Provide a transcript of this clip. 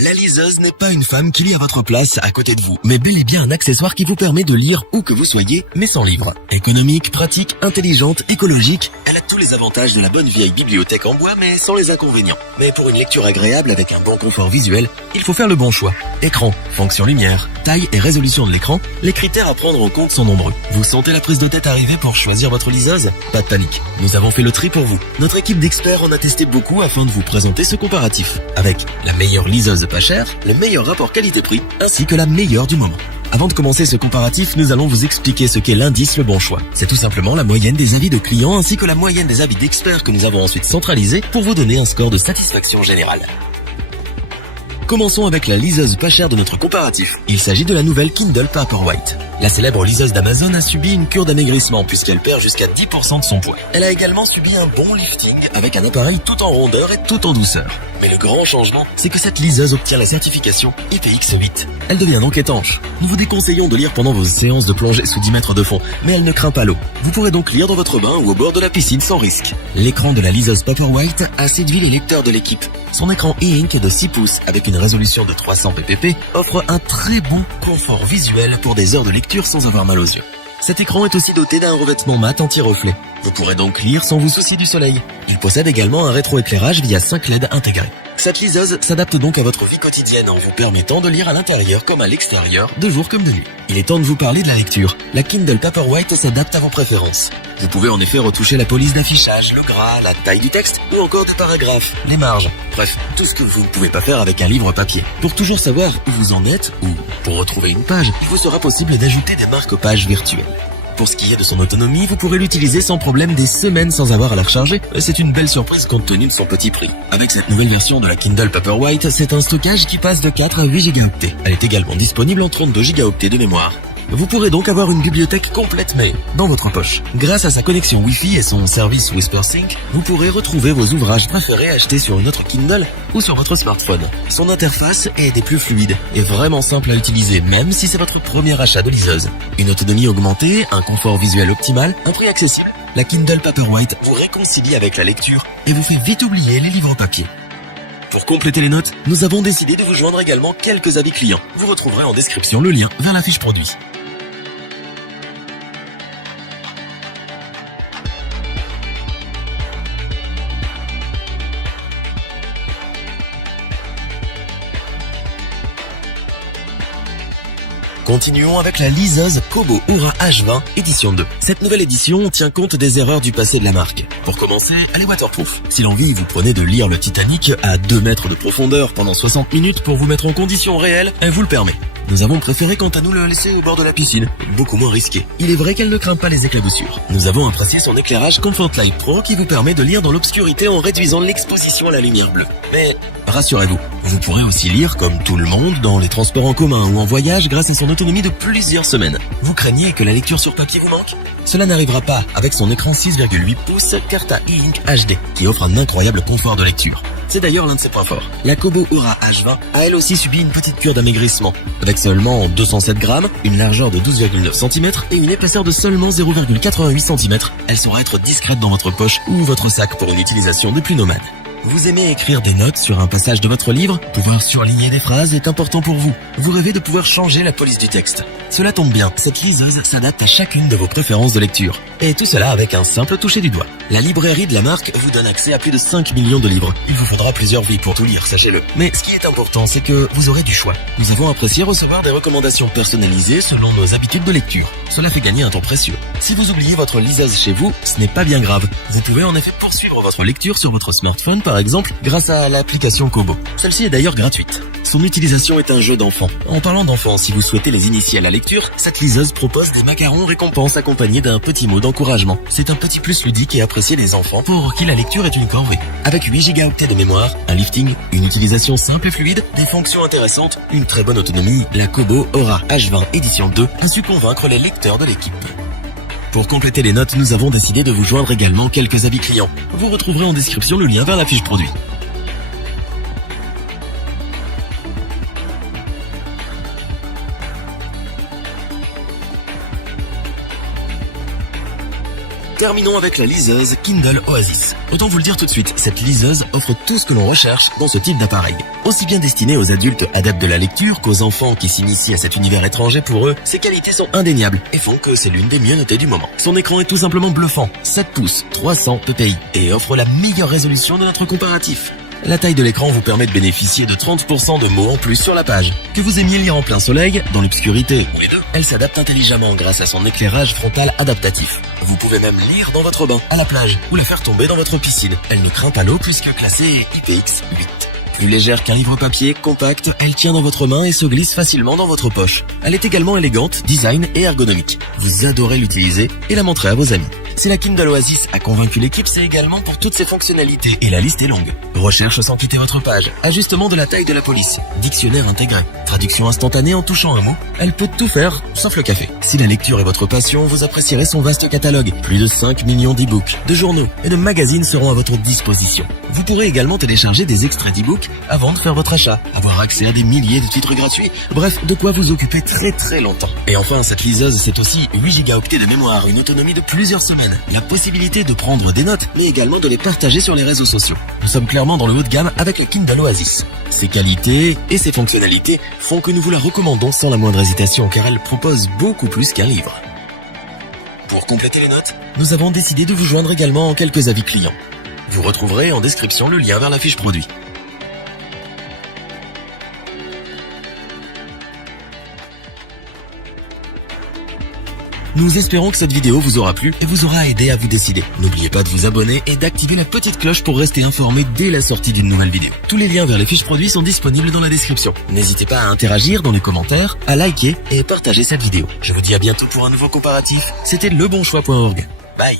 La liseuse n'est pas une femme qui lit à votre place à côté de vous, mais bel et bien un accessoire qui vous permet de lire où que vous soyez, mais sans livre. Économique, pratique, intelligente, écologique, elle a tous les avantages de la bonne vieille bibliothèque en bois, mais sans les inconvénients. Mais pour une lecture agréable avec un bon confort visuel, il faut faire le bon choix. Écran, fonction lumière, taille et résolution de l'écran, les critères à prendre en compte sont nombreux. Vous sentez la prise de tête arriver pour choisir votre liseuse? Pas de panique, nous avons fait le tri pour vous. Notre équipe d'experts en a testé beaucoup afin de vous présenter ce comparatif, avec la meilleure liseuse pas chère, le meilleur rapport qualité-prix, ainsi que la meilleure du moment. Avant de commencer ce comparatif, nous allons vous expliquer ce qu'est l'indice Le Bon Choix. C'est tout simplement la moyenne des avis de clients ainsi que la moyenne des avis d'experts que nous avons ensuite centralisés pour vous donner un score de satisfaction générale. Commençons avec la liseuse pas chère de notre comparatif. Il s'agit de la nouvelle Kindle Paperwhite. La célèbre liseuse d'Amazon a subi une cure d'amaigrissement puisqu'elle perd jusqu'à 10% de son poids. Elle a également subi un bon lifting avec un appareil tout en rondeur et tout en douceur. Mais le grand changement, c'est que cette liseuse obtient la certification IPX8. Elle devient donc étanche. Nous vous déconseillons de lire pendant vos séances de plongée sous 10 mètres de fond, mais elle ne craint pas l'eau. Vous pourrez donc lire dans votre bain ou au bord de la piscine sans risque. L'écran de la liseuse Paperwhite a séduit les lecteurs de l'équipe. Son écran e-ink de 6 pouces avec une résolution de 300 ppp offre un très bon confort visuel pour des heures de lecture sans avoir mal aux yeux. Cet écran est aussi doté d'un revêtement mat anti-reflet. Vous pourrez donc lire sans vous soucier du soleil. Il possède également un rétroéclairage via 5 LED intégrés. Cette liseuse s'adapte donc à votre vie quotidienne en vous permettant de lire à l'intérieur comme à l'extérieur, de jour comme de nuit. Il est temps de vous parler de la lecture. La Kindle Paperwhite s'adapte à vos préférences. Vous pouvez en effet retoucher la police d'affichage, le gras, la taille du texte ou encore des paragraphes, les marges. Bref, tout ce que vous ne pouvez pas faire avec un livre papier. Pour toujours savoir où vous en êtes ou pour retrouver une page, il vous sera possible d'ajouter des marque-pages virtuelles. Pour ce qui est de son autonomie, vous pourrez l'utiliser sans problème des semaines sans avoir à la recharger. C'est une belle surprise compte tenu de son petit prix. Avec cette nouvelle version de la Kindle Paperwhite, c'est un stockage qui passe de 4 à 8 Go. Elle est également disponible en 32 Go de mémoire. Vous pourrez donc avoir une bibliothèque complète mais dans votre poche. Grâce à sa connexion Wi-Fi et son service WhisperSync, vous pourrez retrouver vos ouvrages préférés achetés sur une autre Kindle ou sur votre smartphone. Son interface est des plus fluides et vraiment simple à utiliser même si c'est votre premier achat de liseuse. Une autonomie augmentée, un confort visuel optimal, un prix accessible. La Kindle Paperwhite vous réconcilie avec la lecture et vous fait vite oublier les livres papier. Pour compléter les notes, nous avons décidé de vous joindre également quelques avis clients. Vous retrouverez en description le lien vers la fiche produit. Continuons avec la liseuse Kobo Oura H20 édition 2. Cette nouvelle édition tient compte des erreurs du passé de la marque. Pour commencer, elle est waterproof. Si l'envie vous prenez de lire le Titanic à 2 mètres de profondeur pendant 60 minutes pour vous mettre en conditions réelles, elle vous le permet. Nous avons préféré quant à nous le laisser au bord de la piscine, beaucoup moins risqué. Il est vrai qu'elle ne craint pas les éclaboussures. Nous avons apprécié son éclairage Comfort Light Pro qui vous permet de lire dans l'obscurité en réduisant l'exposition à la lumière bleue. Mais rassurez-vous, vous pourrez aussi lire comme tout le monde dans les transports en commun ou en voyage grâce à son autonomie de plusieurs semaines. Vous craignez que la lecture sur papier vous manque? Cela n'arrivera pas avec son écran 6,8 pouces Carta e-ink HD qui offre un incroyable confort de lecture. C'est d'ailleurs l'un de ses points forts. La Kobo Oura H20 a elle aussi subi une petite cure d'amaigrissement. Avec seulement 207 grammes, une largeur de 12,9 cm et une épaisseur de seulement 0,88 cm, elle saura être discrète dans votre poche ou votre sac pour une utilisation de plus nomade. Vous aimez écrire des notes sur un passage de votre livre? Pouvoir surligner des phrases est important pour vous. Vous rêvez de pouvoir changer la police du texte. Cela tombe bien, cette liseuse s'adapte à chacune de vos préférences de lecture. Et tout cela avec un simple toucher du doigt. La librairie de la marque vous donne accès à plus de 5 millions de livres. Il vous faudra plusieurs vies pour tout lire, sachez-le. Mais ce qui est important, c'est que vous aurez du choix. Nous avons apprécié recevoir des recommandations personnalisées selon nos habitudes de lecture. Cela fait gagner un temps précieux. Si vous oubliez votre liseuse chez vous, ce n'est pas bien grave. Vous pouvez en effet poursuivre votre lecture sur votre smartphone par exemple grâce à l'application Kobo. Celle-ci est d'ailleurs gratuite. Son utilisation est un jeu d'enfant. En parlant d'enfants, si vous souhaitez les initier à la lecture, cette liseuse propose des macarons récompenses accompagnés d'un petit mot d'encouragement. C'est un petit plus ludique et apprécié des enfants pour qui la lecture est une corvée. Avec 8 Go de mémoire, un lifting, une utilisation simple et fluide, des fonctions intéressantes, une très bonne autonomie, la Kobo Oura H20 édition 2 a su convaincre les lecteurs de l'équipe. Pour compléter les notes, nous avons décidé de vous joindre également quelques avis clients. Vous retrouverez en description le lien vers la fiche produit. Terminons avec la liseuse Kindle Oasis. Autant vous le dire tout de suite, cette liseuse offre tout ce que l'on recherche dans ce type d'appareil. Aussi bien destiné aux adultes adeptes de la lecture qu'aux enfants qui s'initient à cet univers étranger, pour eux, ses qualités sont indéniables et font que c'est l'une des mieux notées du moment. Son écran est tout simplement bluffant, 7 pouces, 300 ppi, et offre la meilleure résolution de notre comparatif. La taille de l'écran vous permet de bénéficier de 30% de mots en plus sur la page. Que vous aimiez lire en plein soleil, dans l'obscurité ou les deux, elle s'adapte intelligemment grâce à son éclairage frontal adaptatif. Vous pouvez même lire dans votre bain, à la plage, ou la faire tomber dans votre piscine. Elle ne craint pas l'eau puisque classée IPX8. Plus légère qu'un livre papier, compacte, elle tient dans votre main et se glisse facilement dans votre poche. Elle est également élégante, design et ergonomique. Vous adorez l'utiliser et la montrer à vos amis. Si la Kindle Oasis a convaincu l'équipe, c'est également pour toutes ses fonctionnalités, et la liste est longue. Recherche sans quitter votre page, ajustement de la taille de la police, dictionnaire intégré, traduction instantanée en touchant un mot, elle peut tout faire, sauf le café. Si la lecture est votre passion, vous apprécierez son vaste catalogue. Plus de 5 millions d'e-books, de journaux et de magazines seront à votre disposition. Vous pourrez également télécharger des extraits d'e-books avant de faire votre achat, avoir accès à des milliers de titres gratuits, bref, de quoi vous occuper très longtemps. Et enfin, cette liseuse, c'est aussi 8 Go de mémoire, une autonomie de plusieurs semaines, la possibilité de prendre des notes, mais également de les partager sur les réseaux sociaux. Nous sommes clairement dans le haut de gamme avec la Kindle Oasis. Ses qualités et ses fonctionnalités font que nous vous la recommandons sans la moindre hésitation, car elle propose beaucoup plus qu'un livre. Pour compléter les notes, nous avons décidé de vous joindre également en quelques avis clients. Vous retrouverez en description le lien vers la fiche produit. Nous espérons que cette vidéo vous aura plu et vous aura aidé à vous décider. N'oubliez pas de vous abonner et d'activer la petite cloche pour rester informé dès la sortie d'une nouvelle vidéo. Tous les liens vers les fiches produits sont disponibles dans la description. N'hésitez pas à interagir dans les commentaires, à liker et partager cette vidéo. Je vous dis à bientôt pour un nouveau comparatif. C'était lebonchoix.org. Bye.